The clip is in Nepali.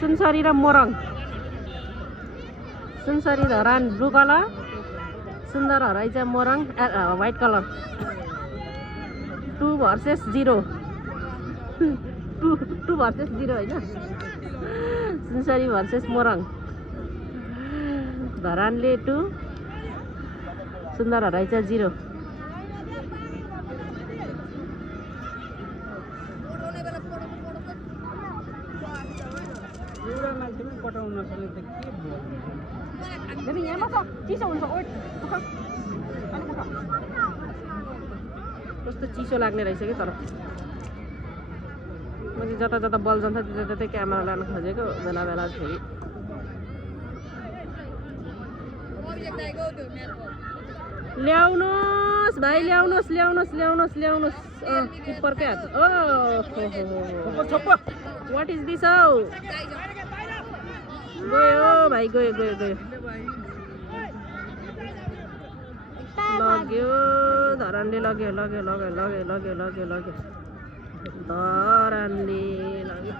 सुनसरी र मोरङ सुनसरी धरान ब्लू कलर सुन्दर हराइचा Morang white colour 2 versus 0 2 versus 0 हैन सुनसरी versus मोरङ धरानले 2 सुन्दर हराइचा 0 कस्तो चिसो लाग्ने रहेछ कि तर मैले जता जता बल जान्छ त्यता त्यतै क्यामेरा लान खोजेको बेला बेला फेरि ल्याउनुस् भाइ ल्याउनुस् ल्याउनुस् ल्याउनुस् ल्याउनुस् किप्परकै हात व्हाट इज दिस हौ गयो भाइ गयो गयो गयो लग्यो धरानले लग्यो लग्यो लग्यो लग्यो लग्यो लग्यो लग्यो धरानले लग्यो